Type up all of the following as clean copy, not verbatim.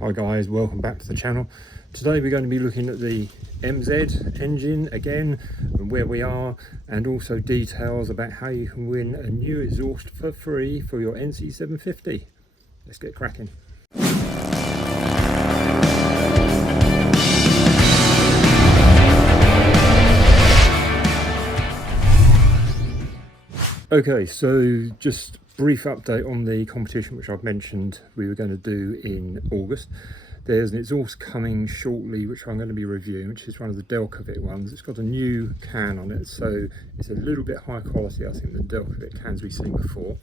Hi guys, welcome back to the channel. Today we're going to be looking at the MZ engine again, and where we are, and also details about how you can win a new exhaust for free for your NC750. Let's get cracking. Okay, so just brief update on the competition which I've mentioned we were going to do in August. There's an exhaust coming shortly which I'm going to be reviewing, which is one of the Delcavit ones. It's got a new can on it, so it's a little bit higher quality I think than Delcavit cans we've seen before,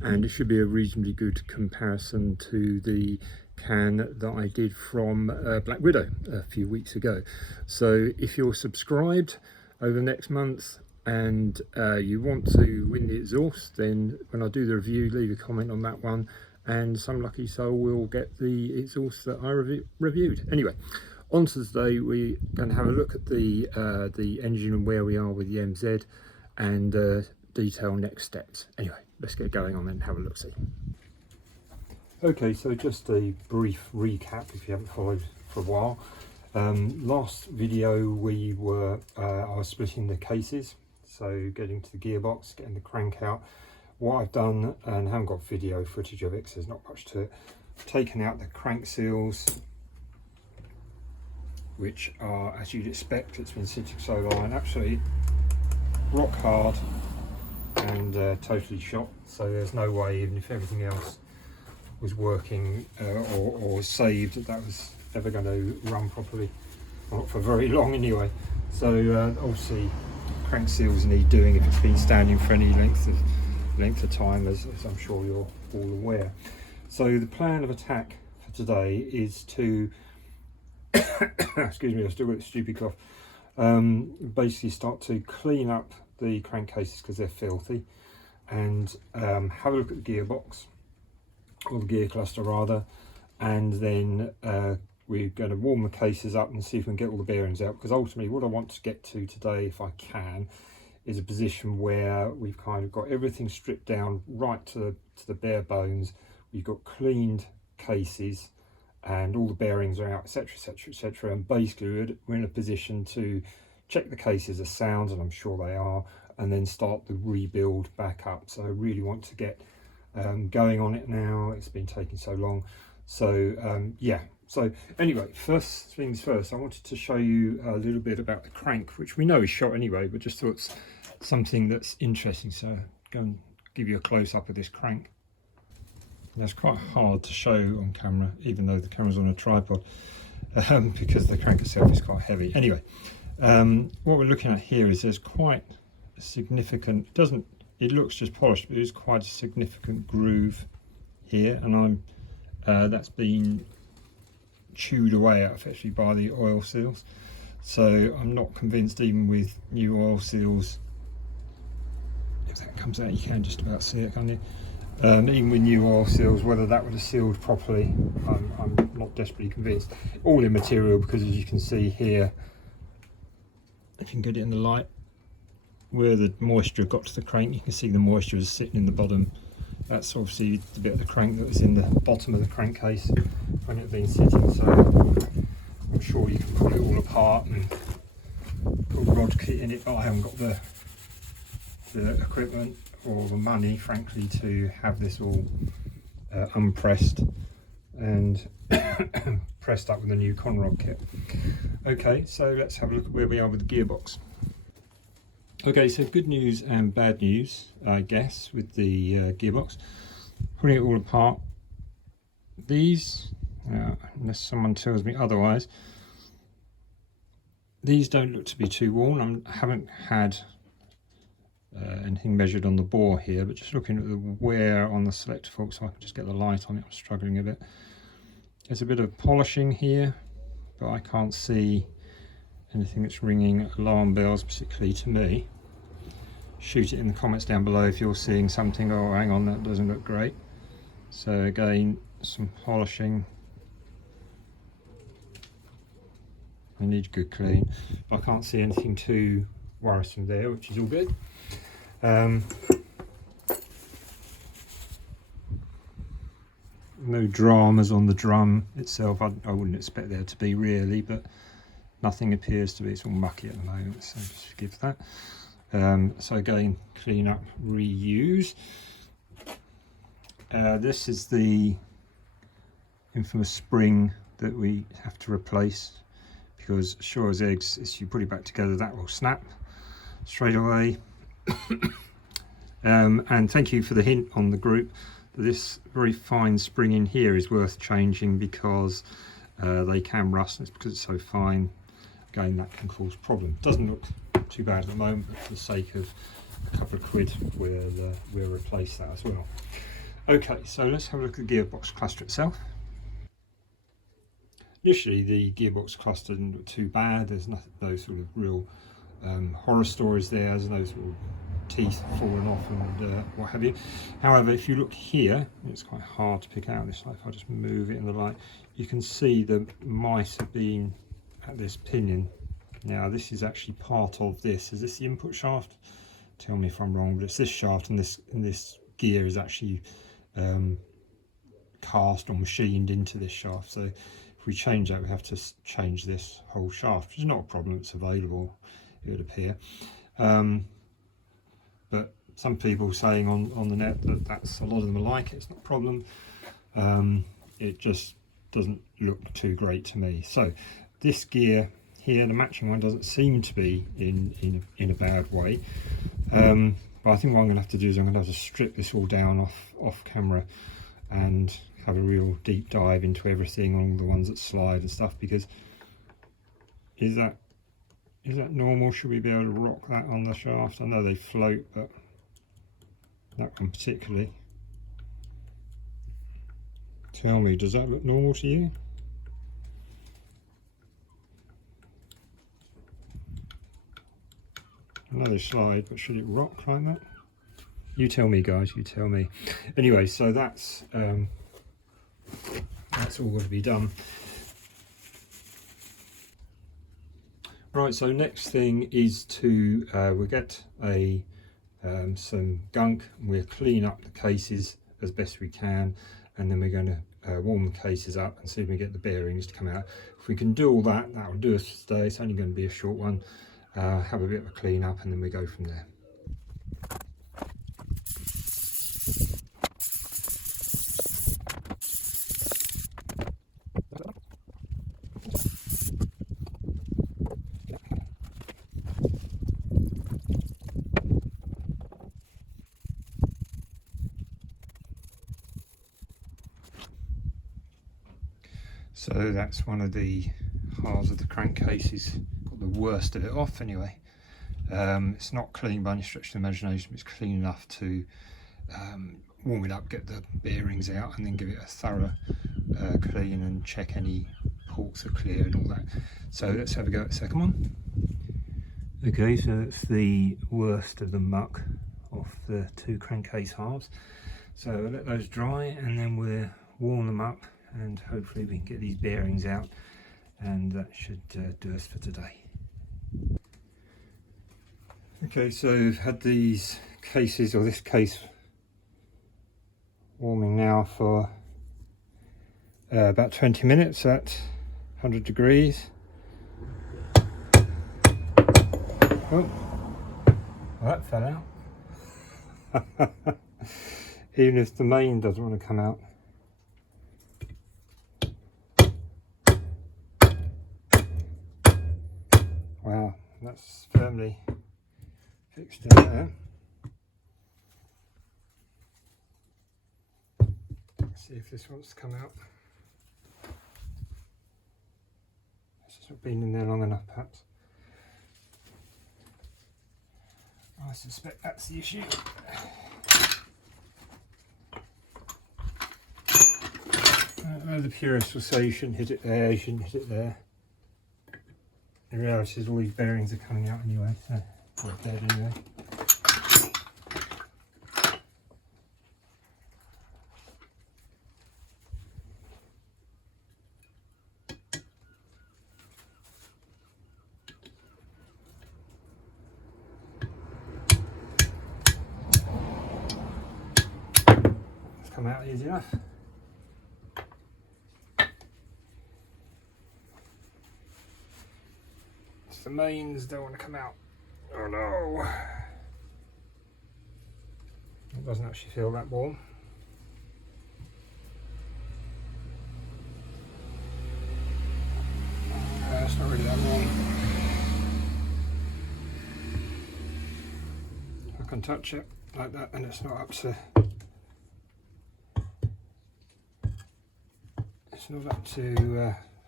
and it should be a reasonably good comparison to the can that I did from Black Widow a few weeks ago. So if you're subscribed over the next month and you want to win the exhaust, then when I do the review, leave a comment on that one, and some lucky soul will get the exhaust that I reviewed. Anyway, on to today, we're going to have a look at the engine and where we are with the MZ, and detail next steps. Anyway, let's get going on and have a look-see. Okay, so just a brief recap if you haven't followed for a while. Last video we were I was splitting the cases, so getting to the gearbox, getting the crank out. What I've done, and haven't got video footage of it because there's not much to it, I've taken out the crank seals, which are, as you'd expect, it's been sitting so long and absolutely rock hard and totally shot, so there's no way, even if everything else was working or saved, that was ever going to run properly, not for very long anyway. So obviously crank seals need doing if it's been standing for any length of time, as I'm sure you're all aware. So the plan of attack for today is to excuse me, I've still got a stupid cough. Basically start to clean up the crankcases because they're filthy, and have a look at the gearbox, or the gear cluster rather, and then we're going to warm the cases up and see if we can get all the bearings out, because ultimately what I want to get to today, if I can, is a position where we've kind of got everything stripped down right to the bare bones. We've got cleaned cases and all the bearings are out, etc, etc, etc, and basically we're in a position to check the cases are sound, and I'm sure they are, and then start the rebuild back up. So I really want to get going on it now. It's been taking so long. So yeah, so anyway, first things first, I wanted to show you a little bit about the crank, which we know is shot anyway, but just thought it's something that's interesting. So go and give you a close-up of this crank. That's quite hard to show on camera, even though the camera's on a tripod, because the crank itself is quite heavy. Anyway, what we're looking at here is there's quite a significant, it looks just polished, but it's quite a significant groove here, and that's been chewed away at effectively by the oil seals. So I'm not convinced, even with new oil seals, if that comes out you can just about see it, can't you? Even with new oil seals, whether that would have sealed properly, I'm not desperately convinced. All in material, because as you can see here, if you can get it in the light, where the moisture got to the crank, you can see the moisture is sitting in the bottom. That's obviously the bit of the crank that was in the bottom of the crankcase when it had been sitting. So I'm sure you can pull it all apart and put a rod kit in it, but I haven't got the equipment or the money, frankly, to have this all unpressed and pressed up with a new conrod kit. Okay, so let's have a look at where we are with the gearbox. Okay, so good news and bad news, I guess, with the gearbox. Putting it all apart, these, unless someone tells me otherwise, these don't look to be too worn. I haven't had anything measured on the bore here, but just looking at the wear on the selector fork, so I can just get the light on it, I'm struggling a bit. There's a bit of polishing here, but I can't see anything that's ringing alarm bells, particularly to me. Shoot it in the comments down below if you're seeing something, oh hang on, that doesn't look great. So again, some polishing. I need good clean. I can't see anything too worrisome there, which is all good. no dramas on the drum itself. I wouldn't expect there to be really, but nothing appears to be. It's all mucky at the moment, so just forgive that. So again, clean up, reuse. This is the infamous spring that we have to replace, because sure as eggs, as you put it back together, that will snap straight away. And thank you for the hint on the group. This very fine spring in here is worth changing, because they can rust, and it's because it's so fine. Again, that can cause problems. Doesn't look too bad at the moment, but for the sake of a couple of quid, we'll replace that as well. Okay, so let's have a look at the gearbox cluster itself. Initially, the gearbox cluster didn't look too bad. There's no sort of real horror stories there. There's no sort of teeth falling off and what have you. However, if you look here, it's quite hard to pick out this light. If I just move it in the light, you can see the mice have been at this pinion. Now, this is actually part of this. Is this the input shaft? Tell me if I'm wrong, but it's this shaft, and this gear is actually cast or machined into this shaft. So if we change that, we have to change this whole shaft, which is not a problem. It's available, it would appear. But some people saying on the net that a lot of them are like it. It's not a problem. It just doesn't look too great to me. So this gear here, the matching one, doesn't seem to be in a bad way. But I think what I'm going to have to do is I'm going to have to strip this all down off camera and have a real deep dive into everything on the ones that slide and stuff, because is that normal? Should we be able to rock that on the shaft? I know they float, but that one particularly. Tell me, does that look normal to you? I know they slide, but should it rock like that? You tell me, guys, you tell me. Anyway, so that's all got to be done. Right, so next thing is to we'll get some gunk. We'll clean up the cases as best we can, and then we're going to warm the cases up and see if we get the bearings to come out. If we can do all that, that will do us for today. It's only going to be a short one. Have a bit of a clean up, and then we go from there. So that's one of the halves of the crankcases. Got the worst of it off anyway. It's not clean by any stretch of the imagination, but it's clean enough to warm it up, get the bearings out, and then give it a thorough clean and check any ports are clear and all that. So let's have a go at the second one. Okay, so that's the worst of the muck off the two crankcase halves. So we'll let those dry, and then we'll warm them up, and hopefully we can get these bearings out, and that should do us for today. Okay, so I've had these cases, or this case, warming now for about 20 minutes at 100 degrees. Oh, well, that fell out. Even if the main doesn't want to come out. Wow, that's firmly fixed in there. Let's see if this wants to come out. It's not been in there long enough, perhaps. I suspect that's the issue. The purist will say you shouldn't hit it there, you shouldn't hit it there. In reality, all these bearings are coming out anyway, so they're dead anyway. It's come out easy enough. the mains don't want to come out. Oh no! It doesn't actually feel that warm. It's not really that warm. I can touch it like that and it's not up to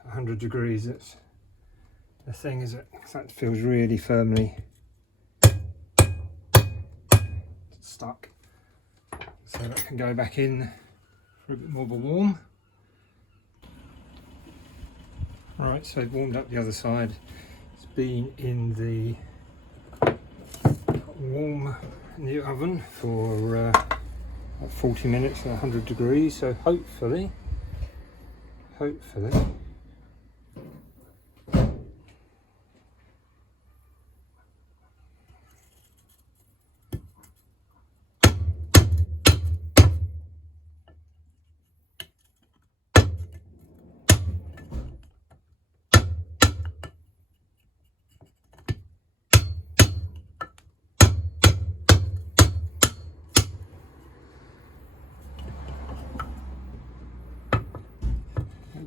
100 degrees. It's the thing is that feels really firmly stuck, so that can go back in for a bit more of a warm. Right, so I've warmed up the other side. It's been in the warm in the oven for about 40 minutes at 100 degrees, so hopefully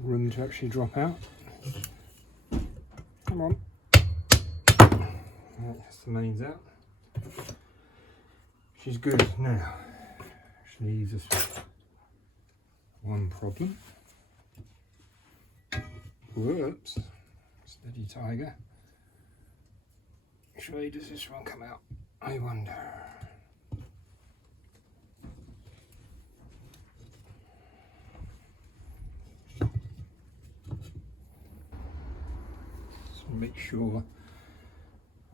room to actually drop out. Come on. Right, that's the mains out. She's good now. She leaves us one problem. Whoops. Steady tiger. Which way does this one come out? I wonder. Make sure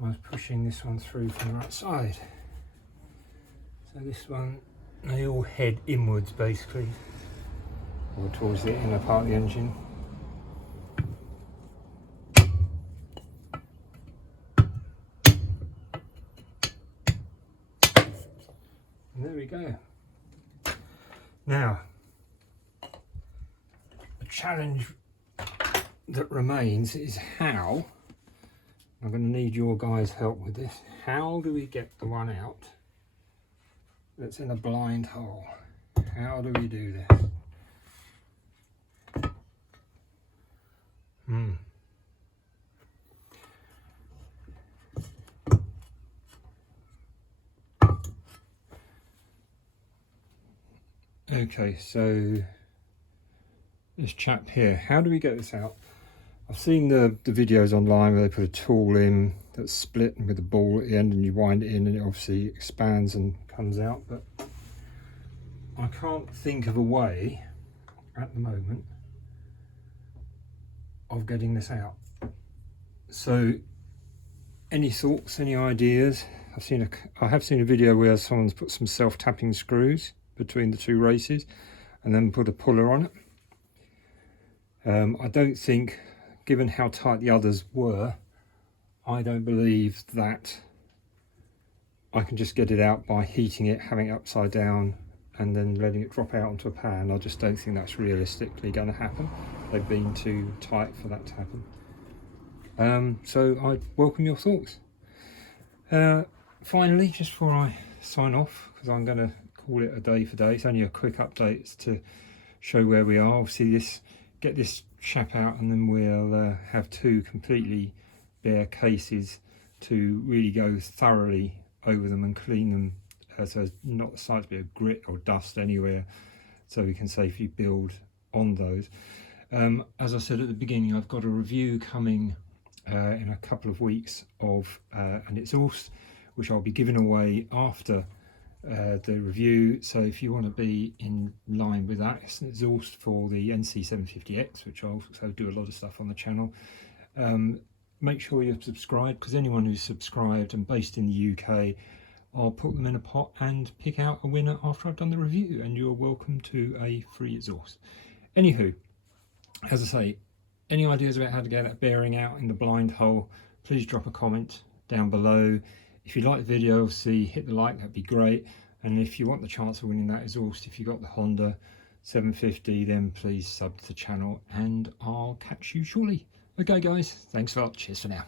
I was pushing this one through from the right side. So this one, they all head inwards basically, or towards the inner part of the engine. And there we go. Now, the challenge that remains is how, I'm going to need your guys' help with this, how do we get the one out that's in a blind hole? How do we do this? Okay, so this chap here, how do we get this out? I've seen the videos online where they put a tool in that's split with a ball at the end and you wind it in and it obviously expands and comes out, but I can't think of a way at the moment of getting this out. So any thoughts, any ideas? I have seen a video where someone's put some self-tapping screws between the two races and then put a puller on it. I don't think, given how tight the others were, I don't believe that I can just get it out by heating it, having it upside down and then letting it drop out onto a pan. I just don't think that's realistically going to happen. They've been too tight for that to happen. So I welcome your thoughts. Finally, just before I sign off, because I'm going to call it a day for day, it's only a quick update to show where we are. Obviously get this chap out and then we'll have two completely bare cases to really go thoroughly over them and clean them, so there's not the slightest bit of grit or dust anywhere, so we can safely build on those. As I said at the beginning, I've got a review coming in a couple of weeks of an exhaust, which I'll be giving away after the review. So if you want to be in line with that, it's an exhaust for the NC750X, which I also do a lot of stuff on the channel. Make sure you're subscribed, because anyone who's subscribed and based in the UK, I'll put them in a pot and pick out a winner after I've done the review, and you're welcome to a free exhaust. Anywho, as I say, any ideas about how to get that bearing out in the blind hole, please drop a comment down below. If you like the video, obviously hit the like, that'd be great. And if you want the chance of winning that exhaust, if you got the Honda 750, then please sub to the channel and I'll catch you shortly. Okay guys, thanks a lot, cheers for now.